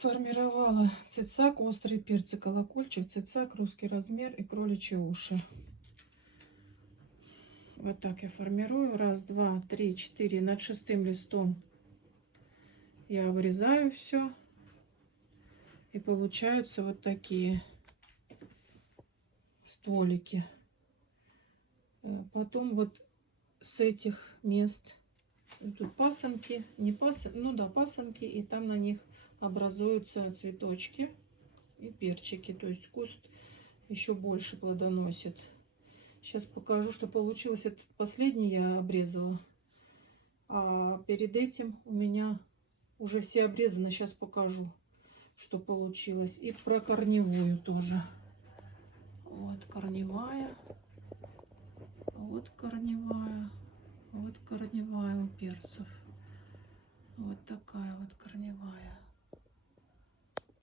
Формировала цицак, острый перцы, колокольчик, цицак, русский размер и кроличьи уши. Вот так я формирую. Раз, два, три, четыре. Над шестым листом я обрезаю все. И получаются вот такие стволики. Потом вот с этих мест, тут пасынки, не пасынки, ну да, пасынки, и там на них образуются цветочки и перчики. То есть куст еще больше плодоносит. Сейчас покажу, что получилось. Этот последний я обрезала. А перед этим у меня уже все обрезаны. Сейчас покажу, что получилось. И про корневую тоже. Вот корневая. Вот корневая. Вот корневая у перцев. Вот такая вот